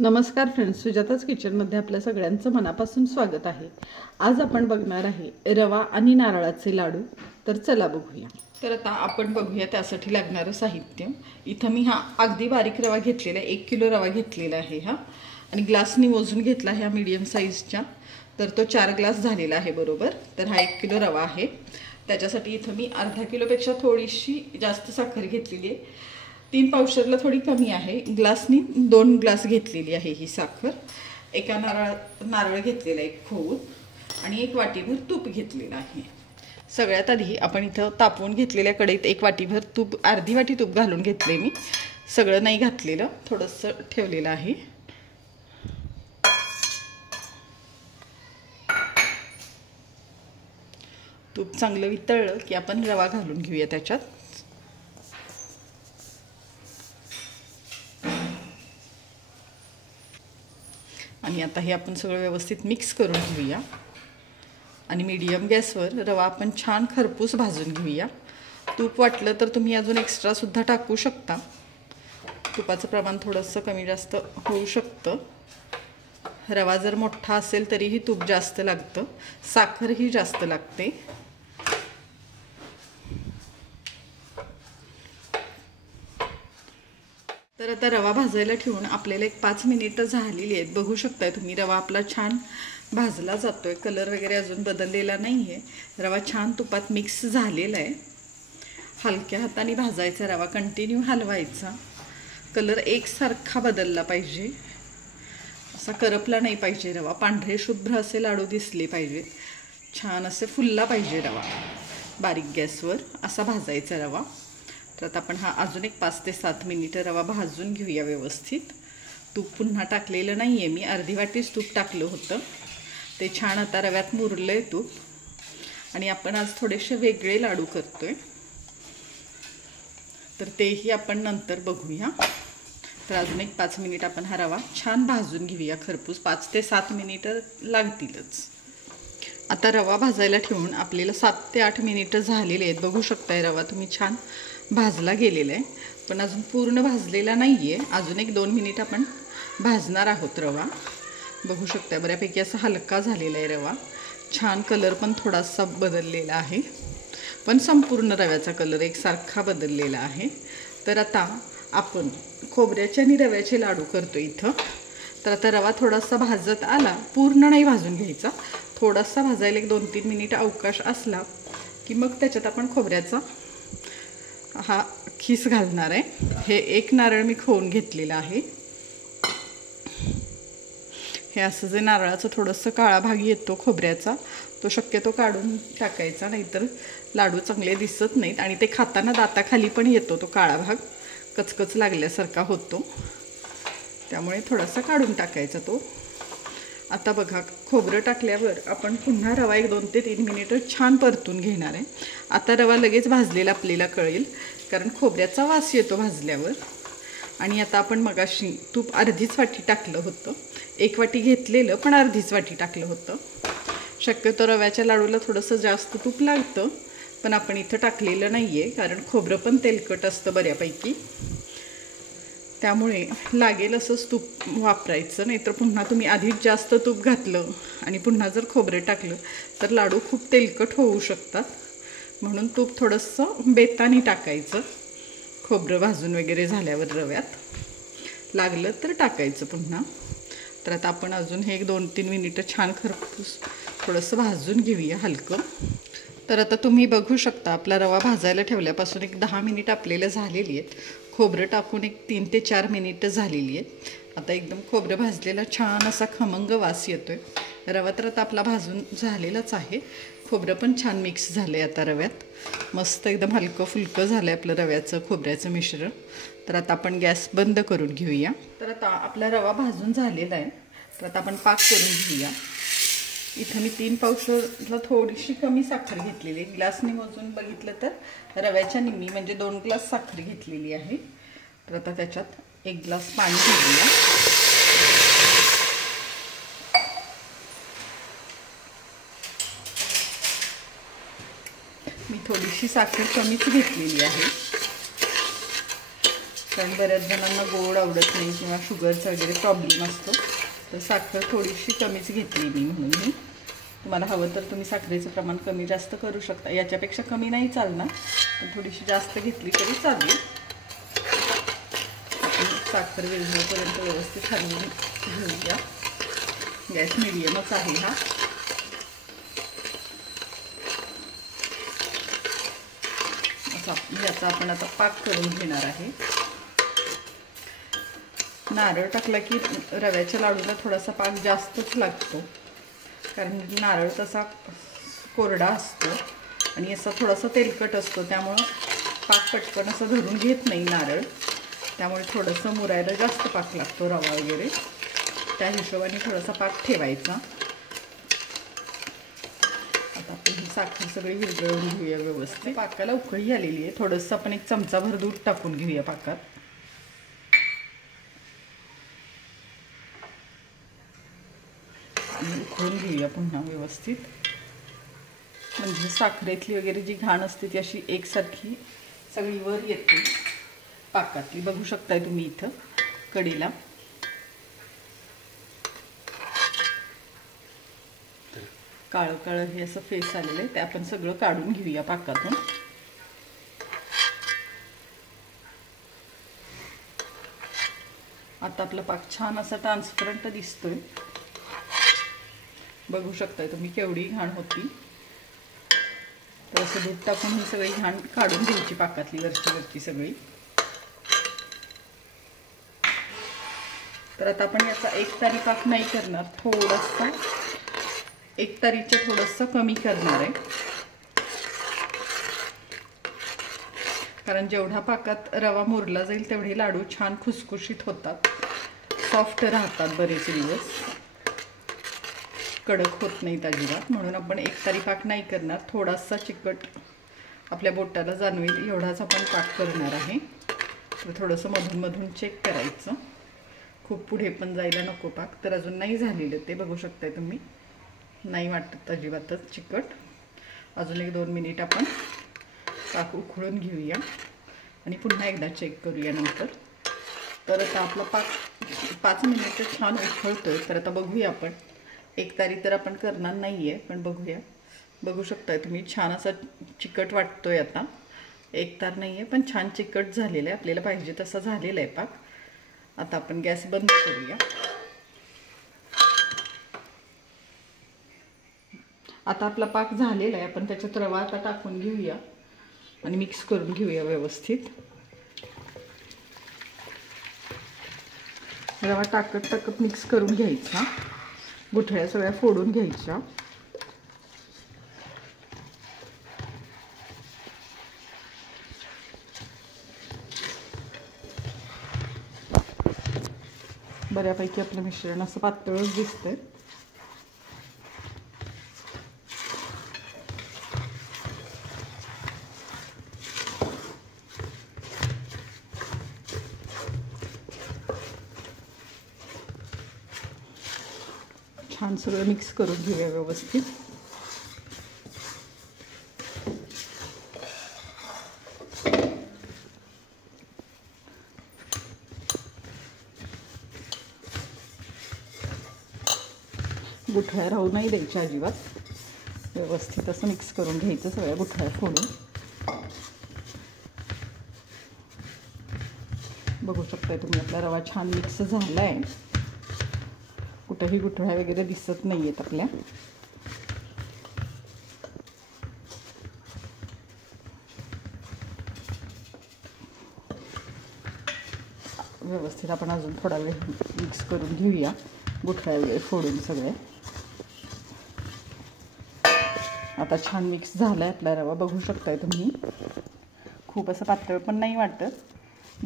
नमस्कार फ्रेंड्स, सुजाताच किचनमध्ये आपल्या सगळ्यांचं मनापासून स्वागत आहे। आज आपण बघणार आहे रवा आणि नारळाचे लाडू। तर चला बघूया। तर आता आपण बघूया त्यासाठी लागणारं साहित्य। इथं मी हा अगदी बारीक रवा घेतलेला आहे, 1 किलो रवा घेतलेला आहे हा, आणि ग्लासनी मोजून घेतला ह्या मीडियम साईजच्या। तर तो 4 ग्लास झालेला आहे बरोबर। तर हा 1 किलो रवा आहे। त्याच्यासाठी इथं मी अर्धा किलोपेक्षा थोडीशी जास्त साखर घेतलेली आहे। 3 पावशरला थोडी कमी आहे। ग्लासनी 2 ग्लास घेतलेली आहे ही साखर। एका नारळ घेतलेला एक खोवून, आणि 1 वाटीभर तूप घेतलेलं आहे। सगळ्यात आधी आपण इथं तापवून घेतलेल्या कढईत 1 वाटीभर तूप, अर्धी वाटी तूप घालून घेतले मी। सगळं नाही घातलेलं, थोडंसं ठेवलेलं आहे। तूप चांगलं वितळलं की आपण रवा घालून घेऊया त्याच्यात। आणि आता हे आपण सगळं व्यवस्थित मिक्स करून घेऊया, आणि मीडियम गॅसवर रवा आपण छान खरपूस भाजून घेऊया। तूप वाटलं तर तुम्ही अजून एक्स्ट्रा सुद्धा टाकू शकता। तुपाचं प्रमाण थोडंसं कमी जास्त होऊ शकतं। रवा जर मोठा असेल तरीही तूप जास्त लागतं, साखरही जास्त लागते। तर आता रवा भाजायला ठेवून आपल्याला 5 मिनिटं झालेली आहेत। बघू शकताय तुम्ही रवा आपला छान भाजला जातोय, कलर वगैरे अजून बदललेला नाहीये। रवा छान तुपात मिक्स झालेला आहे। हलक्या हाताने भाजायचा रवा, कंटिन्यू हलवायचा। कलर एकसारखा बदलला पाहिजे, असा करपला नाही पाहिजे रवा। पांढरे शुभ्र असे लाडू दिसले पाहिजे, छान असे फुलला पाहिजे रवा। बारीक गॅसवर असा भाजायचा रवा। तर आता आपण हा अजून 5 ते 7 मिनिटं रवा भाजून घेऊया व्यवस्थित। तूप पुन्हा टाकलेलं नाहीये मी, अर्धी वाटीच तूप टाकलं होतं। ते छान आता रव्यात मुरलंय तूप, आणि आपण आज थोडेसे वेगळे लाडू करतोय, तर तेही आपण नंतर बघूया। तर अजून 5 मिनिट आपण हा रवा छान भाजून घेऊया खरपूस। 5 ते 7 मिनिटं लागतीलच। आता रवा भाजायला ठेवून आपल्याला 7 ते 8 मिनिटं झालेली आहेत। बघू शकताय रवा तुम्ही छान भाजला गेलेला आहे, पण अजून पूर्ण भाजलेला नाहीये। अजून 1-2 मिनिट आपण भाजणार आहोत रवा। बघू शकताय बऱ्यापैकी असा हलका झालेला आहे रवा। छान कलर पण थोडासा बदललेला आहे, पण संपूर्ण रव्याचा कलर एकसारखा बदललेला आहे। तर आता आपण खोबऱ्याचे आणि रव्याचे लाडू करतो इथं। तर आता रवा थोडासा भाजत आला, पूर्ण नाही भाजून घ्यायचा, थोडासा भाजायला 1-2-3 मिनिट अवकाश असला की मग त्याच्यात आपण खोबऱ्याचा हा खीस घालणार आहे। हे 1 नारळ मी खोवून घेतलेला आहे। हे असं जे नारळाचं थोडंसं काळा भाग येतो खोबऱ्याचा, तो शक्यतो काढून टाकायचा, नाहीतर लाडू चांगले दिसत नाहीत, आणि ते खाताना दाताखाली पण येतो तो काळा भाग, कचकच लागल्यासारखा होतो। त्यामुळे थोडासा काढून टाकायचा तो। आता बघा, खोबरं टाकल्यावर आपण पुन्हा रवा 1-2 ते 3 मिनिटं छान परतून घेणार आहे। आता रवा लगेच भाजलेला आपल्याला कळेल, कारण खोबऱ्याचा वास येतो भाजल्यावर। आणि आता आपण मगाशी तूप अर्धीच वाटी टाकलं होतं, 1 वाटी घेतलेलं पण अर्धीच वाटी टाकलं होतं। शक्यतो रव्याच्या लाडूला थोडंसं जास्त तूप लागतं, पण आपण इथं टाकलेलं नाहीये, कारण खोबरं पण तेलकट असतं बऱ्यापैकी। त्यामुळे लागेल असंच तूप वापरायचं, नाहीतर पुन्हा तुम्ही आधीच जास्त तूप घातलं आणि पुन्हा जर खोबरे टाकलं तर लाडू खूप तेलकट होऊ शकतात। म्हणून तूप थोडंसं बेतानी टाकायचं खोबरं भाजून वगैरे झाल्यावर रव्यात, लागलं तर टाकायचं पुन्हा। तर आता आपण अजून हे 1-2-3 मिनिटं छान खरपूस थोडंसं भाजून घेऊया हलकं। तर आता तुम्ही बघू शकता आपला रवा भाजायला ठेवल्यापासून 10 मिनिट आपल्याला झालेली आहेत। खोबरं टाकून 3 ते 4 मिनिटं झालेली आहेत। आता एकदम खोबरं भाजलेला छान असा खमंग वास येतोय। रवा तर आता आपला भाजून झालेलाच आहे, खोबरं पण छान मिक्स झालंय आता रव्यात, मस्त एकदम हलकं फुलकं झालंय आपलं रव्याचं खोबऱ्याचं मिश्रण। तर आता आपण गॅस बंद करून घेऊया। तर आता आपला रवा भाजून झालेला आहे, तर आता आपण पाक करून घेऊया। इथं मी 3 पावशरला थोडीशी कमी साखर घेतलेली, ग्लासने मोजून बघितलं तर रव्याच्या निम्मी म्हणजे 2 ग्लास साखर घेतलेली आहे। तर आता त्याच्यात 1 ग्लास पाणी घालूया। मी थोडीशी साखर कमीच घेतलेली आहे। कारण बऱ्याच जणांना गोड आवडत नाही किंवा शुगरचा वगैरे प्रॉब्लेम असतो, तर साखर थोडीशी कमीच घेतली मी. म्हणून मी तुम्हाला हवं तर तुम्ही साखरेचं प्रमाण कमी जास्त करू शकता. याच्यापेक्षा कमी नाही चालणार, पण थोडीशी जास्त घेतली तरी चालेल. आपण साखर विरघळेपर्यंत व्यवस्थित हलवून घेऊया. गॅस मिडियमच आहे हा. याचा आपण आता पाक करून घेणार आहे. नारळ टाकला की रव्याच्या लाडूला थोडासा पाक जास्तच लागतो, कारण नारळ तसा कोरडा असतो आणि असा थोडासा तेलकट असतो, त्यामुळं पाक पटकन असं धरून घेत नाही नारळ. त्यामुळे थोडंसं मुरायला जास्त पाक लागतो, रवा वगैरे. त्या हिशोबाने थोडासा पाक ठेवायचा. आता आपण ही साखर सगळी विरघळून घेऊया व्यवस्थित. पाकाला उकळी आलेली आहे. थोडंसं आपण एक चमचाभर दूध टाकून घेऊया पाकात. आणि उकळून घेऊया पुन्हा व्यवस्थित. म्हणजे साखरेतली वगैरे जी घाण असते ती अशी एकसारखी सगळी वर येते पाकातली. बघू शकताय तुम्ही इथं कढीला. काळं काळं हे असं फेस आलेलं आहे, ते आपण सगळं काढून घेऊया पाकातून. आता आपला पाक छान असा ट्रान्सपरंट दिसतोय. बघू शकताय तुम्ही केवढी घाण होती. तर असं दूध टाकून ही सगळी घाण काढून घ्यायची पाकातली वरची सगळी. तर आता आपण याचा एक तारी पाक नाही करणार, थोडासा एक तारीच्या थोडंसं कमी करणार आहे. कारण जेवढा पाकात रवा मुरला जाईल तेवढे लाडू छान खुसखुशीत होतात, सॉफ्ट राहतात बरेच दिवस, कडक होत नाहीत अजिबात. म्हणून आपण एक तारी पाक नाही करणार, थोडासा चिकट आपल्या बोटाला जाणवेल एवढाच आपण पाक करणार आहे. तर थोडंसं मधून मधून चेक करायचं. खूप पुढे पण जायला नको पाक. तर अजून नाही झालेलं ते बघू शकताय तुम्ही. नाही वाटत अजिबातच चिकट. अजून 1-2 मिनिट आपण पाक उकळून घेऊया आणि पुन्हा एकदा चेक करूया नंतर. तर आता आपला पाक 5 मिनिटं छान उकळतोय. तर आता बघूया आपण. एक तारी तर आपण करणार नाही आहे, पण बघूया. बघू शकताय तुम्ही छान असा चिकट वाटतोय आता. एक तार नाही आहे, पण छान चिकट झालेला आहे. आपल्याला पाहिजे तसा झालेला आहे पाक. आता आपण गॅस बंद करूया. आता आपला पाक झालेला आहे. आपण त्याच्यात रवा आता टाकून घेऊया आणि मिक्स करून घेऊया व्यवस्थित. रवा टाकत मिक्स करून घ्यायचा. गुठळ्या सगळ्या फोडून घ्यायच्या. बऱ्यापैकी आपलं मिश्रण असं पातळच दिसतंय. छान सगळं मिक्स करून घेऊया व्यवस्थित. गुठळ्या राहू नाही द्यायच्या अजिबात. व्यवस्थित असं मिक्स करून घ्यायचं सगळ्या गुठळ्या फोडून. बघू शकताय तुम्ही आपला रवा छान मिक्स झाला आहे. कुठेही गुठळ्या वगैरे दिसत नाही आहेत आपल्या. व्यवस्थित आपण अजून थोडा वेळ मिक्स करून घेऊया गुठळ्या वगैरे फोडून सगळे. आता छान मिक्स झाला आहे आपला रवा. बघू शकताय तुम्ही. खूप असं पातळ पण नाही वाटत.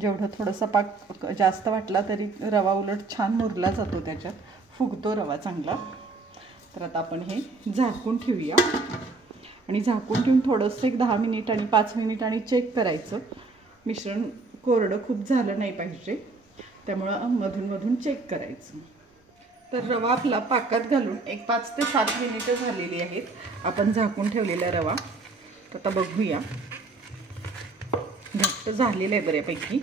जेवढं थोडंसं पाक जास्त वाटला तरी रवा उलट छान मुरला जातो, त्याच्यात फुगतो रवा चांगला. तर आता आपण हे झाकून ठेवूया आणि झाकून ठेवून थोडंसं एक 10 मिनिट आणि 5 मिनिटांनी चेक करायचं. मिश्रण कोरडं खूप झालं नाही पाहिजे, त्यामुळं मधून मधून चेक करायचं. तर रवा आपला पाकात घालून एक 5 ते 7 मिनिटं झालेली आहेत. आपण झाकून ठेवलेला रवा. तर आता बघूया. घट्ट झालेला आहे बऱ्यापैकी.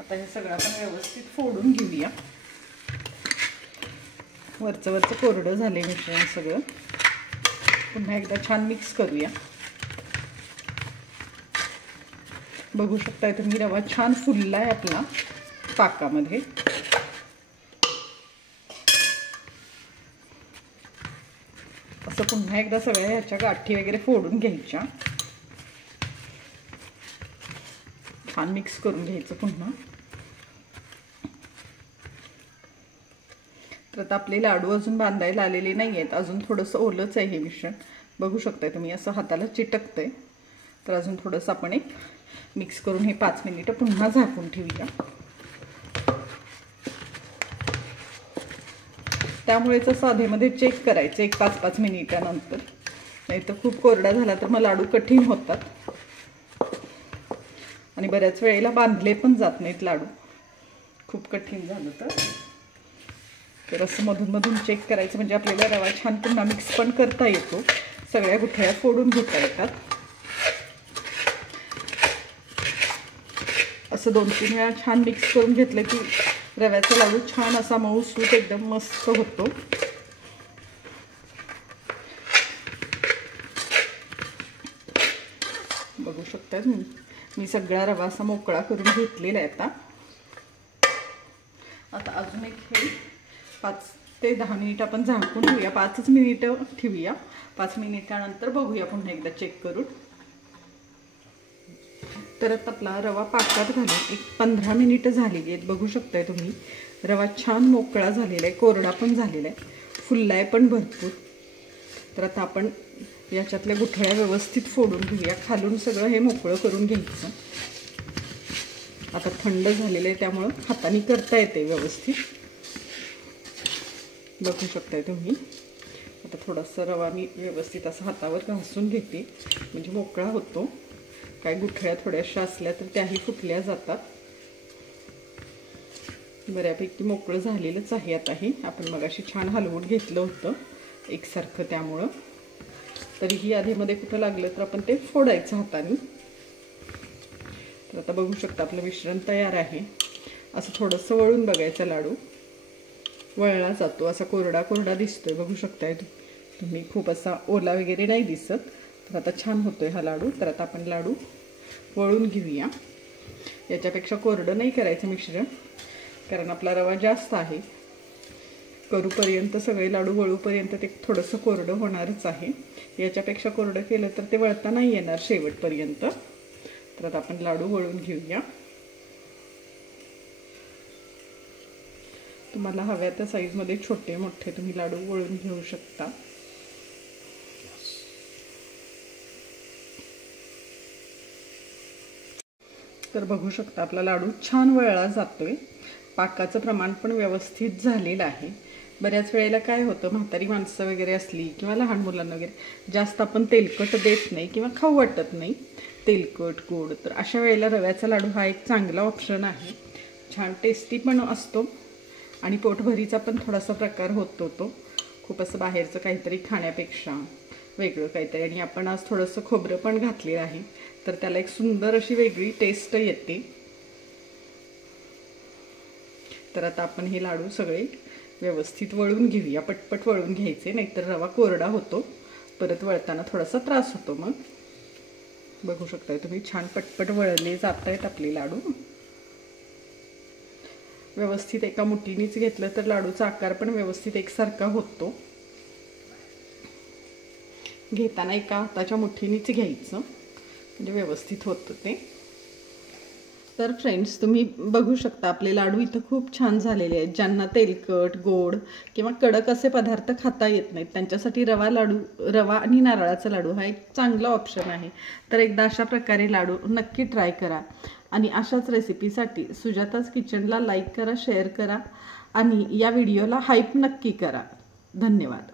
आता हे सगळं आपण व्यवस्थित फोडून घेऊया. वरचं कोरडं झाले मिश्रण सगळं. पुन्हा एकदा छान मिक्स करूया. बघू शकताय तुम्ही रवा छान फुलला आहे आपला पाकामध्ये. असं पुन्हा एकदा सगळ्या ह्याच्या गाठी वगैरे फोडून घ्यायच्या. छान मिक्स करून घ्यायचं पुन्हा. तर आता आपले लाडू अजून बांधायला आलेले नाही आहेत. अजून थोडंसं ओलंच आहे हे मिश्रण. बघू शकताय तुम्ही असं हाताला चिटकतंय. तर अजून थोडंसं आपण एक मिक्स करून हे 5 मिनिटं पुन्हा झाकून ठेवूया. त्यामुळेच असं आधीमध्ये चेक करायचं 1-5 मिनिटानंतर. नाही तर खूप कोरडा झाला तर मग लाडू कठीण होतात आणि बऱ्याच वेळेला बांधले पण जात नाहीत लाडू खूप कठीण झालं तर असं मधून चेक करायचं. म्हणजे आपल्याला रवा छान पुन्हा मिक्स पण करता येतो. सगळ्या गुठळ्या फोडून घेता येतात. असं 2-3 वेळा छान मिक्स करून घेतलं की रव्याचा लाडू छान असा मऊसूत एकदम मस्त होतो. बघू शकता मी सगळा रवा असा मोकळा करून घेतलेला आहे. आता अजून एक हे 5 ते 10 मिनिट आपण झाकून ठेवूया. 5 मिनिटं ठेवूया. 5 मिनिटानंतर बघूया पुन्हा एकदा चेक करून. तर आपला रवा पाकात घालून एक 15 मिनिटं झालेली आहेत. बघू शकताय तुम्ही रवा छान मोकळा झालेला आहे. कोरडा पण झालेला आहे. फुललाय पण भरपूर. तर आता आपण याच्यातल्या गुठळ्या व्यवस्थित फोडून घेऊया. खालून सगळं हे मोकळं करून घ्यायचं. आता थंड झालेलं आहे त्यामुळं हाताने करता येते व्यवस्थित. बघू शकताय तुम्ही. आता थोडासा रवा मी व्यवस्थित असं हातावर घासून घेते म्हणजे मोकळा होतो. काही गुठळ्या थोड्याशा असल्या तर त्याही फुटल्या जातात. बऱ्यापैकी मोकळं झालेलंच आहे. आता हे आपण मगाशी छान हलवून घेतलं होतं एकसारखं. त्यामुळं तरीही आधीमध्ये कुठं लागलं तर आपण ते फोडायचं हाताने. तर आता बघू शकता आपलं मिश्रण तयार आहे. असं थोडंसं वळून बघायचं. लाडू वळला जातो. असा कोरडा दिसतोय. बघू शकताय तुम्ही. खूप असा ओला वगैरे नाही दिसत. तर आता छान होतोय हा लाडू. तर आता आपण लाडू वळून घेऊया. याच्यापेक्षा कोरडं नाही करायचं मिश्रण कारण आपला रवा जास्त आहे. करूपर्यंत सगळे लाडू वळूपर्यंत ते थोडंसं कोरडं होणारच आहे. याच्यापेक्षा कोरडं केलं तर ते वळता नाही येणार शेवटपर्यंत. तर आता आपण लाडू वळून घेऊया. तुम्हाला हव्या त्या साईजमध्ये छोटे मोठे तुम्ही लाडू वळून घेऊ शकता. तर बघू शकता आपला लाडू छान वळला जातोय. पाकाचं प्रमाण पण व्यवस्थित झालेलं आहे. बऱ्याच वेळेला काय होतं म्हातारी माणसं वगैरे असली किंवा लहान मुलांना वगैरे जास्त आपण तेलकट देत नाही किंवा खाऊ वाटत नाही तेलकट गोड. तर अशा वेळेला रव्याचा लाडू हा एक चांगला ऑप्शन आहे. छान टेस्टी पण असतो आणि पोटभरीचा पण थोडासा प्रकार होतो तो. खूप असं बाहेरचं काहीतरी खाण्यापेक्षा वेगळं काहीतरी. आणि आपण आज थोडंसं खोबरं पण घातलेलं आहे तर त्याला एक सुंदर अशी वेगळी टेस्ट येते. तर आता आपण हे लाडू सगळे व्यवस्थित वळून घेऊया. पटपट वळून घ्यायचे नाहीतर रवा कोरडा होतो. परत वळताना थोडासा त्रास होतो. मग बघू शकताय तुम्ही छान पटपट वळले जात आहेत आपले लाडू. व्यवस्थित एका मुठीनेच घेतलं तर लाडूचा आकार पण व्यवस्थित एकसारखा होतो. घेताना एका हाताच्या मुठीनेच घ्यायचं म्हणजे व्यवस्थित होतं ते. तर फ्रेंड्स तुम्ही बघू शकता आपले लाडू इथं खूप छान झालेले आहेत. ज्यांना तेलकट गोड किंवा कडक असे पदार्थ खाता येत नाहीत त्यांच्यासाठी रवा आणि नारळाचा लाडू हा एक चांगला ऑप्शन आहे. तर एकदा अशा प्रकारे लाडू नक्की ट्राय करा. आणि अशाच रेसिपीसाठी सुजाताज किचनला लाईक करा, शेअर करा आणि या व्हिडिओला हाईप नक्की करा. धन्यवाद.